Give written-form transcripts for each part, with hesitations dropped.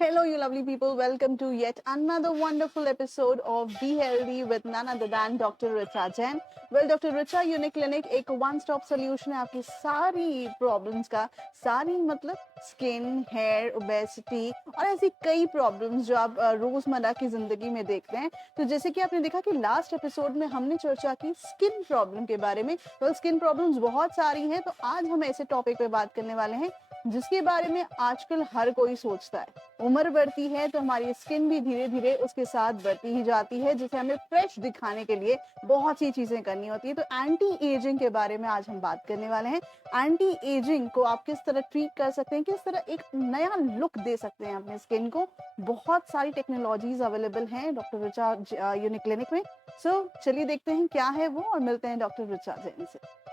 Hello, you lovely people. Welcome to yet another wonderful episode of Be Healthy with none other than Dr. Richa Jain. Well, Dr. Richa unique clinic एक one stop solution है आपकी सारी problems का। सारी मतलब skin, hair, obesity और ऐसी कई प्रॉब्लम्स जो आप रोजमर्रा की जिंदगी में देखते हैं। तो जैसे कि आपने देखा कि लास्ट एपिसोड में हमने चर्चा की स्किन प्रॉब्लम के बारे में। तो स्किन प्रॉब्लम्स बहुत सारी हैं, तो आज हम ऐसे टॉपिक पे बात करने वाले हैं जिसके बारे में आजकल हर कोई सोचता है। उम्र बढ़ती है तो हमारी स्किन भी धीरे धीरे उसके साथ बढ़ती ही जाती है, जिसे हमें फ्रेश दिखाने के लिए बहुत सी चीजें करनी होती है। तो एंटी एजिंग के बारे में आज हम बात करने वाले हैं। एंटी एजिंग को आप किस तरह ट्रीट कर सकते हैं, किस तरह एक नया लुक दे सकते हैं अपने स्किन को। बहुत सारी टेक्नोलॉजीज अवेलेबल हैं डॉक्टर रिचा यूनिक क्लिनिक में। सो चलिए देखते हैं क्या है वो और मिलते हैं डॉक्टर रिचा जैन से।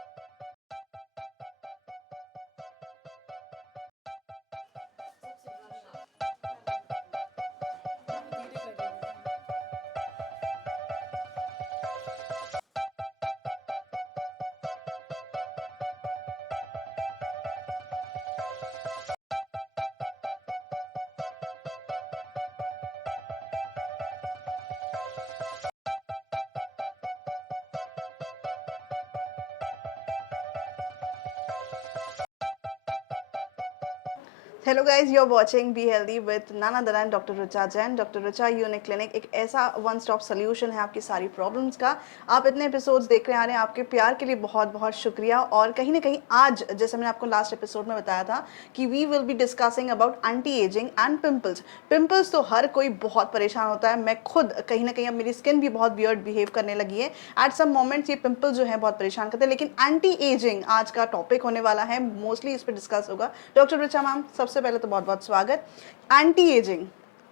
Hello guys, you are watching be healthy with none other than doctor Richa Jain. Doctor Richa unique clinic एक ऐसा वन स्टॉप सोल्यूशन है आपकी सारी प्रॉब्लम्स का। आप इतने एपिसोड्स देख रहे आ रहे हैं, आपके प्यार के लिए बहुत बहुत शुक्रिया। और कहीं ना कहीं आज, जैसे मैंने आपको लास्ट एपिसोड में बताया था कि we will be discussing about anti ageing and pimples. Pimples तो हर कोई बहुत परेशान होता है। मैं खुद कहीं ना कहीं, अब मेरी स्किन भी बहुत वियर्ड बिहेव करने लगी है एट सम मोमेंट्स। ये पिंपल्स जो है बहुत परेशान करते हैं, लेकिन एंटी एजिंग आज का टॉपिक होने वाला है, मोस्टली इस पर डिस्कस होगा। डॉक्टर रिचा मैम, सबसे पहले तो बहुत बहुत स्वागत। एंटी एजिंग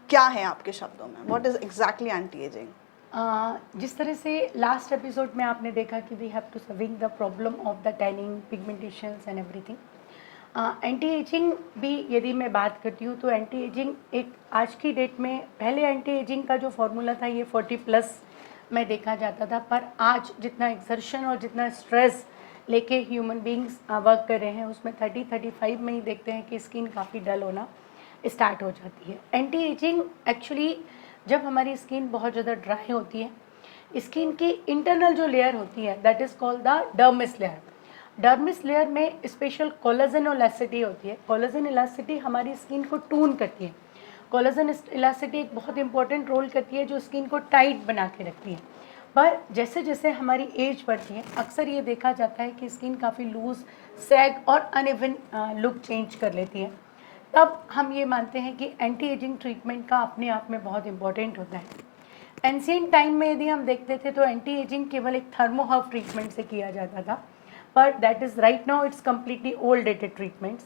क्या है आपके शब्दों में? What is exactly anti ageing? जिस तरह से लास्ट एपिसोड में आपने देखा कि we have to serving the problem of the tanning, pigmentations and everything. Anti ageing भी यदि मैं बात करती हूँ तो एंटी एजिंग एक आज की डेट में, पहले एंटी एजिंग का जो फॉर्मूला था ये 40+ में देखा जाता था, पर आज जितना एक्सर्शन और जितना स्ट्रेस लेके ह्यूमन बींग्स वर्क कर रहे हैं उसमें 30-35 में ही देखते हैं कि स्किन काफ़ी डल होना स्टार्ट हो जाती है। एंटी एजिंग एक्चुअली जब हमारी स्किन बहुत ज़्यादा ड्राई होती है, स्किन की इंटरनल जो लेयर होती है that is called the dermis layer. Dermis layer में स्पेशल कोलेजन इलास्टिसिटी होती है। कोलेजन इलास्टिसिटी हमारी स्किन को टून करती है। कोलेजन इलास्टिसिटी एक बहुत इंपॉर्टेंट रोल करती है जो स्किन को टाइट बना के रखती है। पर जैसे जैसे हमारी एज बढ़ती है अक्सर ये देखा जाता है कि स्किन काफ़ी लूज, सैग और अनइवन लुक चेंज कर लेती है। तब हम ये मानते हैं कि एंटी एजिंग ट्रीटमेंट का अपने आप में बहुत इंपॉर्टेंट होता है। एंशिएंट टाइम में यदि हम देखते थे तो एंटी एजिंग केवल एक थर्मोहर्ब ट्रीटमेंट से किया जाता था, पर that is right now it's completely old dated treatments.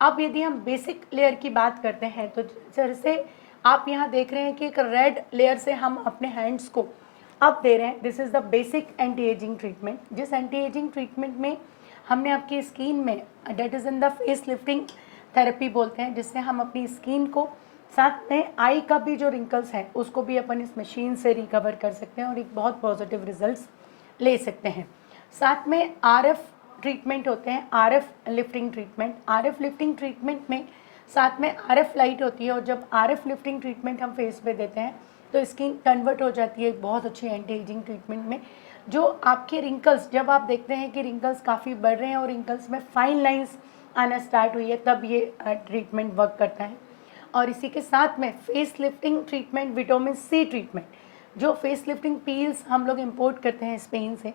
अब यदि हम बेसिक लेयर की बात करते हैं तो जैसे आप यहाँ देख रहे हैं कि एक रेड लेयर से हम अपने हैंड्स को अब दे रहे हैं, this is the basic anti ageing treatment. जिस एंटी एजिंग ट्रीटमेंट में हमने आपकी स्किन में, that is in the face lifting therapy बोलते हैं, जिससे हम अपनी स्किन को, साथ में आई का भी जो रिंकल्स हैं उसको भी अपन इस मशीन से रिकवर कर सकते हैं और एक बहुत पॉजिटिव रिजल्ट्स ले सकते हैं। साथ में आरएफ ट्रीटमेंट होते हैं, RF lifting treatment. RF lifting treatment में साथ में आरएफ लाइट होती है और जब आरएफ लिफ्टिंग ट्रीटमेंट हम फेस पे देते हैं तो स्किन कन्वर्ट हो जाती है एक बहुत अच्छी एंटी एजिंग ट्रीटमेंट में। जो आपके रिंकल्स, जब आप देखते हैं कि रिंकल्स काफ़ी बढ़ रहे हैं और रिंकल्स में फाइन लाइंस आना स्टार्ट हुई है, तब ये ट्रीटमेंट वर्क करता है। और इसी के साथ में face lifting treatment, vitamin seed treatment, जो फेस लिफ्टिंग पील्स हम लोग इंपोर्ट करते हैं स्पेन से,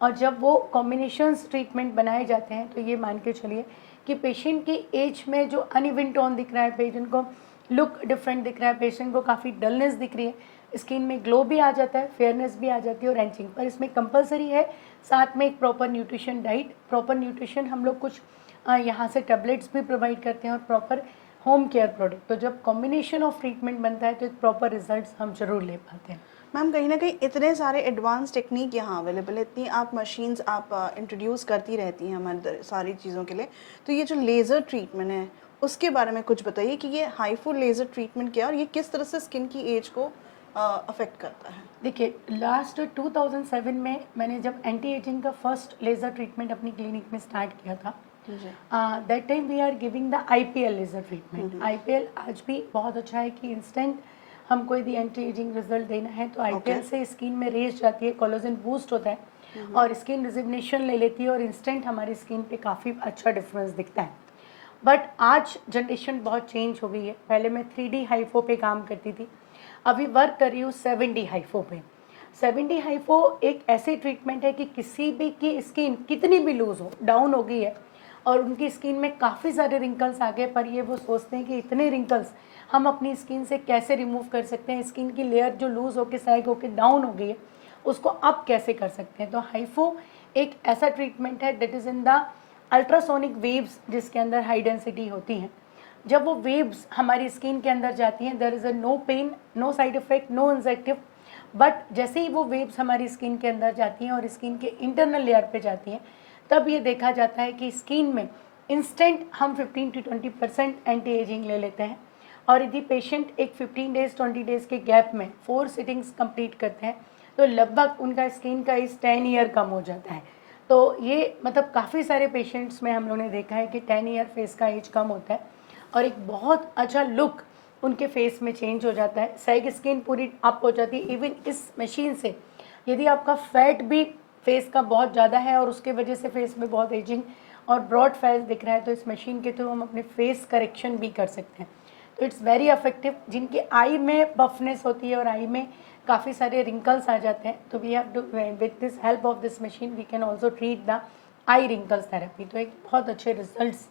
और जब वो कॉम्बिनेशंस ट्रीटमेंट बनाए जाते हैं तो ये मान के चलिए कि पेशेंट की एज में जो अनइवन टोन दिख रहा है, पेशेंट को लुक डिफरेंट दिख रहा है, पेशेंट को काफ़ी डलनेस दिख रही है, स्किन में ग्लो भी आ जाता है, फेयरनेस भी आ जाती है और एंचिंग। पर इसमें कंपलसरी है साथ में एक proper nutrition diet. Proper nutrition हम लोग कुछ यहाँ से टैबलेट्स भी प्रोवाइड करते हैं और प्रॉपर होम केयर प्रोडक्ट। तो जब कॉम्बिनेशन ऑफ ट्रीटमेंट बनता है तो एक प्रॉपर रिजल्ट्स हम जरूर ले पाते हैं। मैम, कहीं ना कहीं इतने सारे एडवांस टेक्निक यहाँ अवेलेबल है, इतनी आप मशीन्स आप इंट्रोड्यूस करती रहती हैं हमारे सारी चीज़ों के लिए। तो ये जो लेज़र ट्रीटमेंट है उसके बारे में कुछ बताइए कि ये हाईफू लेज़र ट्रीटमेंट क्या है और ये किस तरह से स्किन की एज को अफेक्ट करता है? देखिए, लास्ट 2007 में मैंने जब एंटी एजिंग का फर्स्ट लेज़र ट्रीटमेंट अपनी क्लिनिक में स्टार्ट किया था जी। That time we are giving the IPL laser treatment. IPL आज भी बहुत अच्छा है कि इंस्टेंट हमको यदि एंटी एजिंग रिजल्ट देना है तो IPL Okay. से स्किन में रेस जाती है, कोलेजन बूस्ट होता है और स्किन रिजुविनेशन ले लेती है और इंस्टेंट हमारी स्किन पे काफ़ी अच्छा डिफरेंस दिखता है। बट आज जनरेशन बहुत चेंज हो गई है। पहले मैं 3D हाइफो पे काम करती थी, अभी वर्क कर रही हूँ 7D हाइफो पे। 7D हाइफो एक ऐसी ट्रीटमेंट है कि किसी भी की स्किन कितनी भी लूज हो, डाउन हो गई है और उनकी स्किन में काफ़ी सारे रिंकल्स आ गए, पर ये वो सोचते हैं कि इतने रिंकल्स हम अपनी स्किन से कैसे रिमूव कर सकते हैं, स्किन की लेयर जो लूज होकर सैग होकर डाउन हो गई है उसको अब कैसे कर सकते हैं। तो हाइफो एक ऐसा ट्रीटमेंट है that is in the ultrasonic waves, जिसके अंदर हाई डेंसिटी होती हैं। जब वो वेव्स हमारी स्किन के अंदर जाती हैं, there is a no pain, no side effect, no injective. But जैसे ही वो वेव्स हमारी स्किन के अंदर जाती हैं और स्किन के इंटरनल लेयर पे जाती हैं, तब ये देखा जाता है कि स्किन में इंस्टेंट हम 15 to 20% एंटी एजिंग ले लेते हैं। और यदि पेशेंट एक 15 डेज 20 डेज के गैप में 4 सिटिंग्स कंप्लीट करते हैं तो लगभग उनका स्किन का इस 10 ईयर कम हो जाता है। तो ये मतलब काफ़ी सारे पेशेंट्स में हम लोगों ने देखा है कि 10 ईयर फेस का एज कम होता है और एक बहुत अच्छा लुक उनके फेस में चेंज हो जाता है, सैग स्किन पूरी अप हो जाती है। इवन इस मशीन से यदि आपका फैट भी फेस का बहुत ज़्यादा है और उसके वजह से फेस में बहुत एजिंग और ब्रॉड फेस दिख रहा है, तो इस मशीन के थ्रू हम अपने फेस करेक्शन भी कर सकते हैं। तो इट्स वेरी इफेक्टिव। जिनकी आई में बफनेस होती है और आई में काफ़ी सारे रिंकल्स आ जाते हैं, तो we have to with this help of this machine we can also treat the eye wrinkles therapy. तो एक बहुत अच्छे results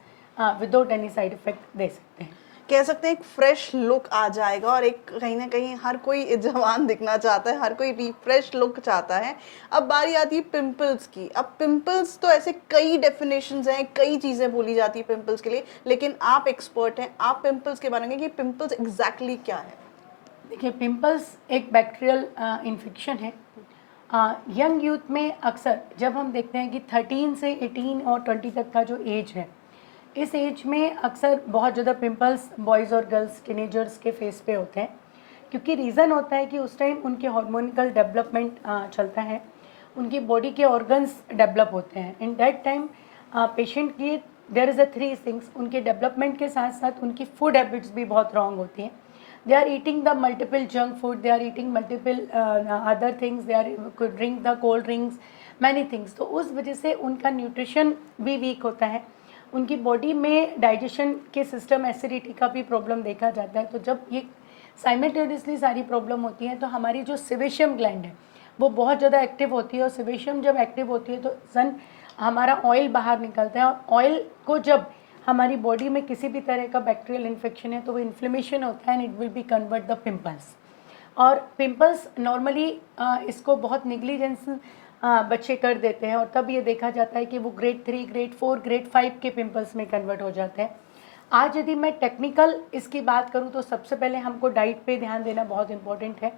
without any side effect दे सकते हैं। कह सकते हैं एक फ्रेश लुक आ जाएगा और एक कहीं ना कहीं हर कोई जवान दिखना चाहता है, हर कोई रिफ्रेश लुक चाहता है। अब बारी आती है पिंपल्स की। अब पिंपल्स तो ऐसे कई डेफिनेशंस हैं, कई चीज़ें बोली जाती है पिंपल्स के लिए, लेकिन आप एक्सपर्ट हैं, आप पिंपल्स के बारे में कि पिंपल्स एग्जैक्टली क्या है। देखिए, पिंपल्स एक बैक्टीरियल इन्फेक्शन है। यंग यूथ में अक्सर जब हम देखते हैं कि 13 से 18 और 20 तक का जो एज है, इस एज में अक्सर बहुत ज़्यादा पिंपल्स बॉयज़ और गर्ल्स टीनेजर्स के फेस पे होते हैं, क्योंकि रीज़न होता है कि उस टाइम उनके हार्मोनिकल डेवलपमेंट चलता है, उनकी बॉडी के ऑर्गन्स डेवलप होते हैं। इन दैट टाइम पेशेंट की देयर इज़ अ 3 थिंग्स, उनके डेवलपमेंट के साथ साथ उनकी फूड हैबिट्स भी बहुत रॉन्ग होती हैं। They are eating the multiple junk food, they are eating multiple other things, they are could drink the cold drinks, many things। तो उस वजह से उनका न्यूट्रिशन भी वीक होता है, उनकी बॉडी में डाइजेशन के सिस्टम एसिडिटी का भी प्रॉब्लम देखा जाता है। तो जब ये साइमल्टेनियसली सारी प्रॉब्लम होती हैं तो हमारी जो सेबेशियम ग्लैंड है वो बहुत ज़्यादा एक्टिव होती है और सेबेशियम जब एक्टिव होती है तो सन हमारा ऑयल बाहर निकलता है और ऑयल को जब हमारी बॉडी में किसी भी तरह का बैक्टीरियल इन्फेक्शन है तो वो इन्फ्लेमेशन होता है and it will be convert the pimples. और पिंपल्स नॉर्मली इसको बहुत निगलिजेंस बच्चे कर देते हैं और तब ये देखा जाता है कि वो ग्रेड 3 ग्रेड 4 ग्रेड 5 के पिंपल्स में कन्वर्ट हो जाते हैं। आज यदि मैं टेक्निकल इसकी बात करूं तो सबसे पहले हमको डाइट पे ध्यान देना बहुत इंपॉर्टेंट है,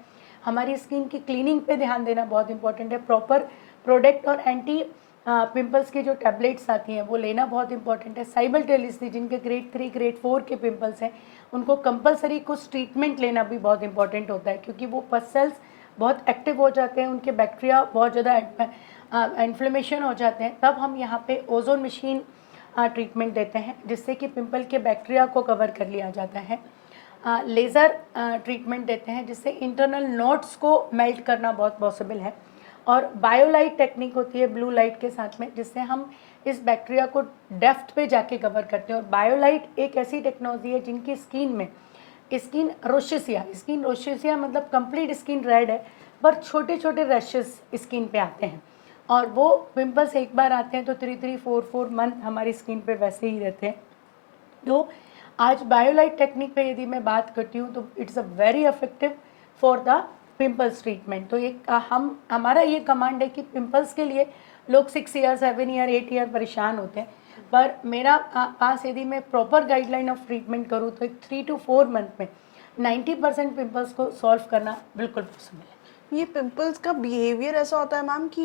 हमारी स्किन की क्लीनिंग पे ध्यान देना बहुत इंपॉर्टेंट है, प्रॉपर प्रोडक्ट और एंटी पिंपल्स की जो टैबलेट्स आती हैं वो लेना बहुत इंपॉर्टेंट है। साइमल्टेनियसली जिनके ग्रेड 3 ग्रेड 4 के पिंपल्स हैं उनको कंपलसरी कुछ ट्रीटमेंट लेना भी बहुत इंपॉर्टेंट होता है, क्योंकि वो पस सेल्स बहुत एक्टिव हो जाते हैं, उनके बैक्टीरिया बहुत ज़्यादा इन्फ्लेमेशन हो जाते हैं। तब हम यहाँ पे ओजोन मशीन ट्रीटमेंट देते हैं जिससे कि पिंपल के बैक्टीरिया को कवर कर लिया जाता है। लेज़र ट्रीटमेंट देते हैं जिससे इंटरनल नोड्स को मेल्ट करना बहुत पॉसिबल है। और बायोलाइट टेक्निक होती है ब्लू लाइट के साथ में, जिससे हम इस बैक्टीरिया को डेप्थ पे जाके कवर करते हैं। और बायोलाइट एक ऐसी टेक्नोलॉजी है जिनकी स्किन रोशेसिया मतलब कंप्लीट स्किन रेड है, पर छोटे छोटे रैशेस स्किन पे आते हैं और वो पिंपल्स एक बार आते हैं तो 3-4 मंथ हमारी स्किन पे वैसे ही रहते हैं। तो आज बायोलाइट टेक्निक पे यदि मैं बात करती हूँ तो it's a very effective for the pimples treatment. तो ये हमारा ये कमांड है कि पिंपल्स के लिए लोग 6 ईयर 7 ईयर 8 ईयर परेशान होते हैं, पर मेरा पास यदि मैं प्रॉपर गाइडलाइन ऑफ ट्रीटमेंट करूँ तो एक 3 to 4 मंथ में 90% पिंपल्स को सॉल्व करना बिल्कुल पॉसिबल है। ये पिंपल्स का बिहेवियर ऐसा होता है मैम कि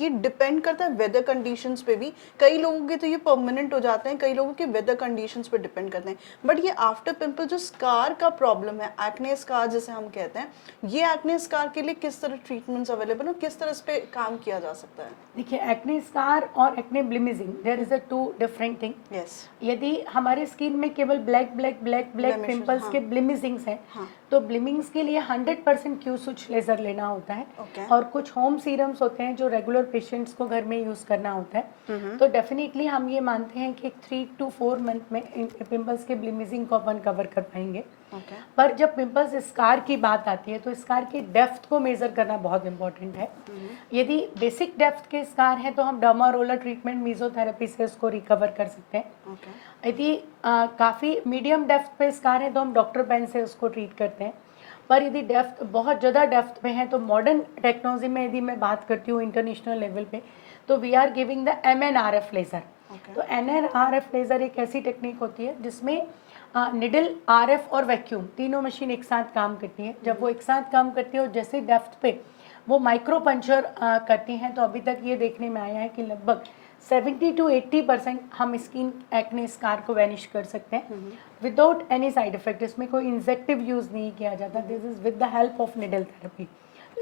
ये डिपेंड करता है वेदर कंडीशंस पे भी। कई लोगों के तो ये परमानेंट हो जाते हैं, कई लोगों के वेदर कंडीशंस पे डिपेंड करते हैं। बट ये आफ्टर पिंपल जो स्कार का प्रॉब्लम है, एक्ने स्कार जिसे हम कहते हैं, ये एक्ने स्कार के लिए किस तरह ट्रीटमेंट्स अवेलेबल और किस तरह इस पे काम किया जा सकता है? देखिए, एक्ने स्कार और acne blemishing, there is a two different thing. Yes. यदि हमारे स्किन में केवल black black black black Blemishes, pimples हाँ। के ब्लिमिजिंग्स हैं, हाँ। तो ब्लिमिंग्स के लिए 100% क्यू स्विच लेज़र लेना होता है। Okay. और कुछ होम सीरम्स होते हैं जो रेगुलर पेशेंट्स को घर में यूज़ करना होता है। तो डेफिनेटली हम ये मानते हैं कि 3 to 4 मंथ में इन पिंपल्स के ब्लिमिजिंग को अपन कवर कर पाएंगे। Okay. पर जब पिंपल्स स्कार की बात आती है तो स्कार की डेप्थ को मेजर करना बहुत इंपॉर्टेंट है। यदि बेसिक डेप्थ के स्कार हैं तो हम डर्मा रोलर ट्रीटमेंट, मीजोथेरेपी से उसको रिकवर कर सकते हैं। Okay. यदि काफ़ी मीडियम डेप्थ पे स्कार है तो हम डॉक्टर पेन से उसको ट्रीट करते हैं। पर यदि डेप्थ बहुत ज़्यादा डेप्थ पे है तो मॉडर्न टेक्नोलॉजी में यदि मैं बात करती हूँ इंटरनेशनल लेवल पे, तो we are giving the MNRF laser. Okay. तो NNRF लेज़र एक ऐसी टेक्निक होती है जिसमें निडल, RF और वैक्यूम तीनों मशीन एक साथ काम करती है। जब वो एक साथ काम करती है और जैसे डेप्थ पे वो माइक्रो पंचर करती हैं, तो अभी तक ये देखने में आया है कि लगभग 70 to 80% हम स्किन एक्ने स्कार को वैनिश कर सकते हैं विदाउट एनी साइड इफेक्ट। इसमें कोई इंजेक्टिव यूज़ नहीं किया जाता। This is with the help of needle therapy.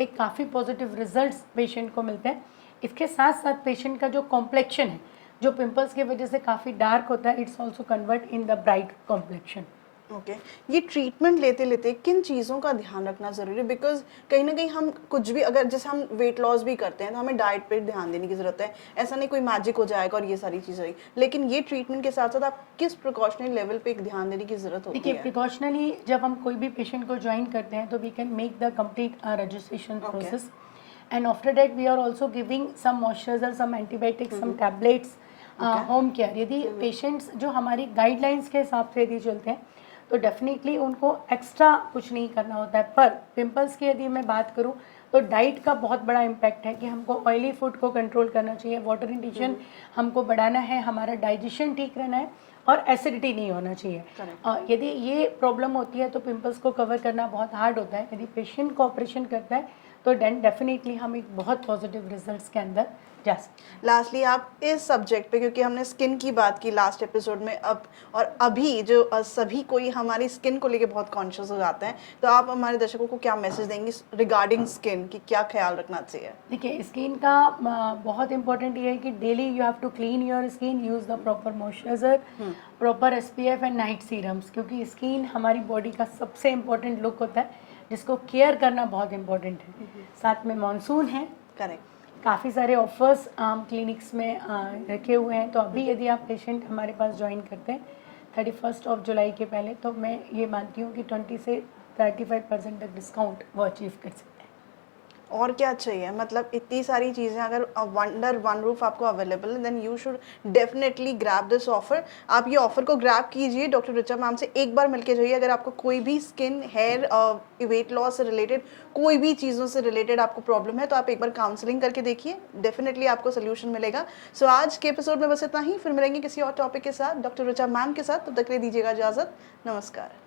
एक काफ़ी पॉजिटिव रिजल्ट्स पेशेंट को मिलते हैं। इसके साथ साथ पेशेंट का जो कॉम्प्लेक्शन है, जो पिंपल्स की वजह से काफ़ी डार्क होता है, it's also convert in the bright complexion. Okay. ये ट्रीटमेंट लेते लेते किन चीज़ों का ध्यान रखना ज़रूरी है? बिकॉज कहीं ना कहीं हम कुछ भी, अगर जैसे हम वेट लॉस भी करते हैं तो हमें डाइट पे ध्यान देने की ज़रूरत है। ऐसा नहीं कोई मैजिक हो जाएगा और ये सारी चीज़ें होगी, लेकिन ये ट्रीटमेंट के साथ साथ आप किस प्रिकॉशनरी लेवल पे एक ध्यान देने की ज़रूरत होती देखिए, है? प्रिकॉशनली जब हम कोई भी पेशेंट को ज्वाइन करते हैं तो we can make the complete registration Okay. Process, and after that we are also giving some moisturiser, some antibiotics, some tablets, home care. यदि पेशेंट्स जो हमारी गाइडलाइंस के हिसाब से यदि चलते हैं तो डेफिनेटली उनको एक्स्ट्रा कुछ नहीं करना होता है। पर पिंपल्स की यदि मैं बात करूं तो डाइट का बहुत बड़ा इम्पैक्ट है कि हमको ऑयली फूड को कंट्रोल करना चाहिए, वाटर इंटेशन हमको बढ़ाना है, हमारा डाइजेशन ठीक रहना है और एसिडिटी नहीं होना चाहिए। यदि ये प्रॉब्लम होती है तो पिंपल्स को कवर करना बहुत हार्ड होता है। यदि पेशेंट कोऑपरेशन करता है तो डेफिनेटली हम एक बहुत पॉजिटिव रिजल्ट्स के अंदर जा सकते हैं। लास्टली आप इस सब्जेक्ट पे, क्योंकि हमने स्किन की बात की लास्ट एपिसोड में, अब और अभी जो सभी कोई हमारी स्किन को लेके बहुत कॉन्शियस हो जाते हैं, तो आप हमारे दर्शकों को क्या मैसेज देंगे रिगार्डिंग स्किन की, क्या ख्याल रखना चाहिए? देखिए, स्किन का बहुत इंपॉर्टेंट ये है कि daily you have to clean your skin, use the proper moisturiser, proper SPF and night serums, क्योंकि स्किन हमारी बॉडी का सबसे इम्पोर्टेंट लुक होता है जिसको केयर करना बहुत इम्पोर्टेंट है। साथ में मानसून है, करेक्ट। काफ़ी सारे ऑफर्स क्लिनिक्स में रखे हुए हैं। तो अभी यदि आप पेशेंट हमारे पास ज्वाइन करते हैं 31 जुलाई के पहले, तो मैं ये मानती हूँ कि 20 से 35% तक डिस्काउंट वो अचीव कर सकते हैं। और क्या चाहिए? मतलब इतनी सारी चीज़ें अगर अंडर वन रूफ आपको अवेलेबल है, then you should definitely grab this offer. आप ये ऑफर को ग्रैब कीजिए, डॉक्टर ऋचा मैम से एक बार मिलके जाइए। अगर आपको कोई भी स्किन, हेयर, वेट लॉस से रिलेटेड, कोई भी चीज़ों से रिलेटेड आपको प्रॉब्लम है, तो आप एक बार काउंसलिंग करके देखिए, डेफिनेटली आपको सोल्यूशन मिलेगा। सो आज के एपिसोड में बस इतना ही, फिर मिलेंगे किसी और टॉपिक के साथ डॉक्टर ऋचा मैम के साथ। तब तक के लिए दीजिएगा इजाज़त। नमस्कार।